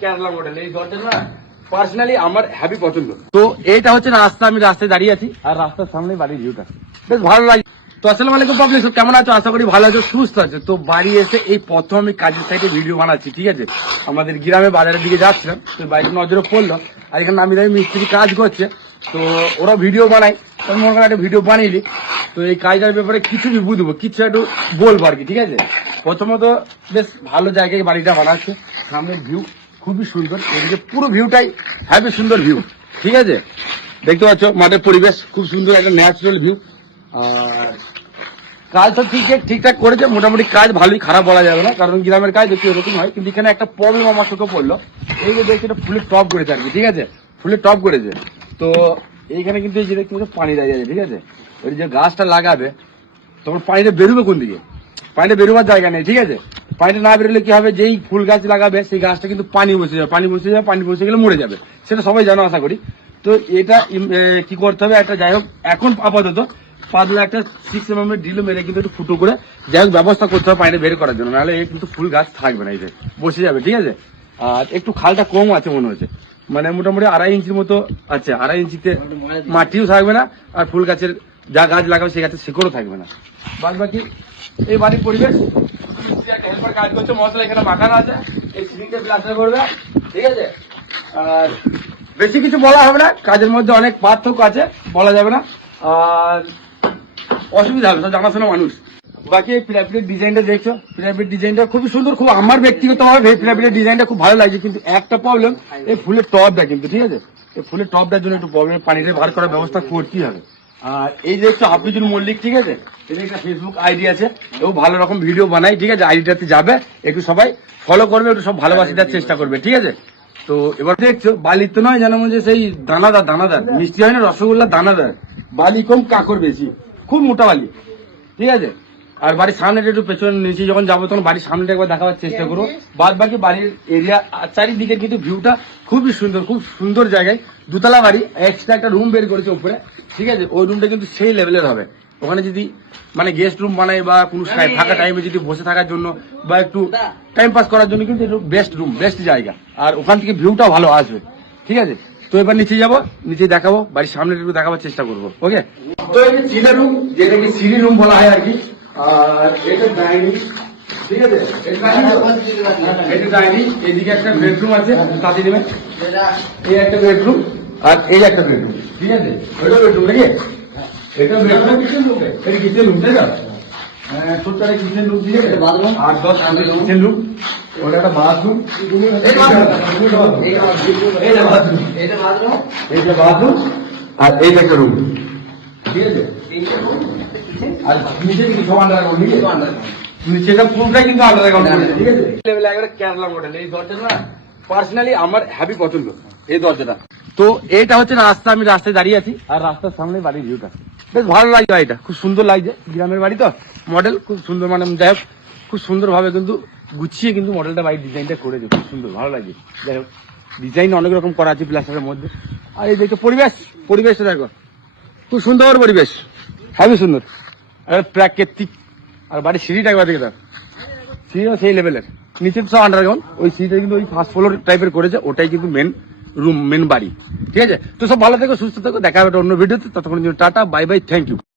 Kerala model এই দরজাটা personally আমার হ্যাপি পছন্দ। তো এইটা হচ্ছে রাস্তা, আমি রাস্তায় দাঁড়িয়ে আছি। আর রাস্তার সামনে বাড়ির ভিউটা বেশ ভালো লাগে তো আসসালামু আলাইকুম পাবলিক কেমন আছো? আশা করি ভালো আছো, সুস্থ আছো। তো বাড়ি এসে এই প্রথম আমি কাজের সাইডে ভিডিও বানাচ্ছি, ঠিক আছে? আমাদের গ্রামে বাজারের দিকে যাচ্ছিলাম, তো বাড়িতে নজরে পড়ল। আর এখানে আমি দামি মিস্ত্রি কাজ করছে, তো ওরা ভিডিও বানায়। আমি মনে করি একটা ভিডিও বানিয়ে। তো এই কাজটার ব্যাপারে কিছু কি বুঝব, কিছু একটু বলব আর কি, ঠিক আছে? প্রথমত বেশ ভালো জায়গায় বাড়িটা বানাচ্ছে, সামনের ভিউ খুবই সুন্দর। এদিকে পুরো ভিউটাই হ্যাপি সুন্দর ভিউ ঠিক আছে? দেখতে পাচ্ছ, মাঠের পরিবেশ খুব সুন্দর, একটা ন্যাচারাল ভিউ আর কাজ তো ঠিক ঠিকঠাক করেছে। মোটামুটি কাজ ভালোই, খারাপ বলা যাবে না। কারণ গ্রামের কাজ দেখতে এরকম হয়। কিন্তু এখানে একটা প্রবলেম আমার চোখে পড়ল। এই যে দেখছি, এটা ফুলের টপ করেছে আর কি। ঠিক আছে? ফুলের টপ করেছে। তো এইখানে কিন্তু এই যে দেখতে পানি দাঁড়িয়ে আছে। ঠিক আছে? ওই যে গাছটা লাগাবে, তখন পানিটা বেরোবে কোন দিকে? পানিটা বেরোবার জায়গা নেই, ঠিক আছে? পানিটা না বেরোলে কি হবে? যেই ফুল গাছ লাগাবে, সেই গাছটা কিন্তু পানি বসে যাবে। পানি বসে যাবে, পানি বসে গেলে মরে যাবে। সেটা সবাই জানো, আশা করি। তো এটা কি করতে হবে? একটা যাই হোক, এখন আপাতত পাতলা একটা সিক্স এম এর ডিলো মেরে কিন্তু একটু ফুটো করে যাই হোক, ব্যবস্থা করতে হবে পানিটা বের করার জন্য। নাহলে কিন্তু ফুল গাছ থাকবে না, এই যে বসে যাবে, ঠিক আছে? আর একটু খালটা কম আছে মনে হচ্ছে। মানে মোটামুটি আড়াই ইঞ্চির মতো আছে, আড়াই ইঞ্চিতে মাটিও থাকবে না, আর ফুল গাছের যা গাছ লাগাবে সেই গাছের শিকড়ও থাকবে না। বাদ বাকি এই বাড়ির পরিবেশ। কাজ করছে, মশলা এখানে মাখানো আছে। এই সিলিংটা প্লাস্টার করবে ঠিক আছে? আর বেশি কিছু বলা হবে না, কাজের মধ্যে অনেক পার্থক্য আছে, বলা যাবে না। আর অসুবিধা হবে সব জানাশোনা মানুষ। বাকি এই পিরাপিডের ডিজাইনটা দেখছ? পিরাপিড ডিজাইনটা খুবই সুন্দর, খুব আমার ব্যক্তিগতভাবে পিরাপিডের ডিজাইনটা খুব ভালো লাগছে, কিন্তু একটা প্রবলেম এই ফুলের টপটা কিন্তু, ঠিক আছে? এই ফুলের টপটার জন্য একটু প্রবলেম পানিটা বার করার ব্যবস্থা করতেই হবে। আর এই যে একটু হাফিজুল মল্লিক ঠিক আছে? এদের একটা ফেসবুক আইডি আছে এবং ভালো রকম ভিডিও বানাই ঠিক আছে? আইডিটাতে যাবে একটু সবাই ফলো করবে একটু সব ভালোবাসি দেওয়ার চেষ্টা করবে ঠিক আছে? তো এবার দেখছ বালির তো নয় যেন যে সেই দানাদার দানাদার। মিষ্টি হয় না রসগোল্লা দানাদার। বালি কম কাকর বেশি খুব মোটা বালি ঠিক আছে? আর বাড়ির সামনেটা একটু পেছনে নিচে যখন যাব তখন বাড়ির সামনেটা একবার দেখাবার চেষ্টা করব বাদ বাকি বাড়ির এরিয়া চারিদিকে কিন্তু ভিউটা খুবই সুন্দর খুব সুন্দর জায়গায়। দুতলা বাড়ি এক্সট্রা একটা রুম বের করেছে উপরে ঠিক আছে? ওই রুমটা কিন্তু সেই লেভেলের হবে। ওখানে যদি মানে গেস্ট রুম বানায় বা কোনো ফাঁকা টাইমে যদি বসে থাকার জন্য বা একটু টাইম পাস করার জন্য কিন্তু বেস্ট রুম বেস্ট জায়গা। আর ওখান থেকে ভিউটাও ভালো আসবে। ঠিক আছে? তো এবার নিচে যাব নিচে দেখাবো বাড়ির সামনে একটু দেখাবার চেষ্টা করব। ওকে তো এই যে চিলা রুম যেটাকে সিঁড়ি রুম বলা হয় আর কি আর এটা ডাইনিং ঠিক আছে? এটা ডাইনিং এদিকে একটা বেডরুম আছে তাতে নেবে এই একটা বেডরুম আর এই একটা বেডরুম ঠিক আছে? ওইটা বেডরুম নাকি? এটা বেডরুম কিচেন রুম এটা কিচেন রুম তাই না হ্যাঁ, কিচেন রুম দিয়ে আট দশ আট কিচেন রুম ওটা একটা বাথরুম এই বাথরুম যে বাথরুম যে বাথরুম আর এই যে একটা রুম ঠিক আছে? পার্সোনালি আমার হ্যাপি পছন্দ, এই দরজাটা। তো এইটা হচ্ছে রাস্তা, আমি রাস্তায় দাঁড়িয়ে আছি, আর রাস্তার সামনে বাড়ির ভিউটা বেশ ভালো লাগছে বাড়িটা, খুব সুন্দর লাগছে, গ্রামের বাড়ি তো মডেল খুব সুন্দর মানে যাই হোক, খুব সুন্দরভাবে কিন্তু গুছিয়ে কিন্তু মডেলটা বাড়ির ডিজাইনটা করেছে খুব সুন্দর, ভালো লাগছে। যাই হোক ডিজাইন অনেক রকম করা আছে প্লাস্টারের মধ্যে। আর এই দেখো পরিবেশ, পরিবেশটা দেখো, খুব সুন্দর পরিবেশ। হেবি সুন্দর। প্রাকৃতিক। আর বাড়ির সিঁড়িটা একবার দেখে দাও। সিঁড়িটা সেই লেভেলের নিচে সব আন্ডারগ্রাউন্ড ওই সিঁড়িটা কিন্তু ওই ফার্স্ট ফ্লোর টাইপের করেছে। ওটাই কিন্তু মেন রুম মেন বাড়ি। ঠিক আছে? তো সব ভালো থেকো, সুস্থ থেকো। দেখা হবে অন্য ভিডিওতে ততক্ষণ tata bye bye thank you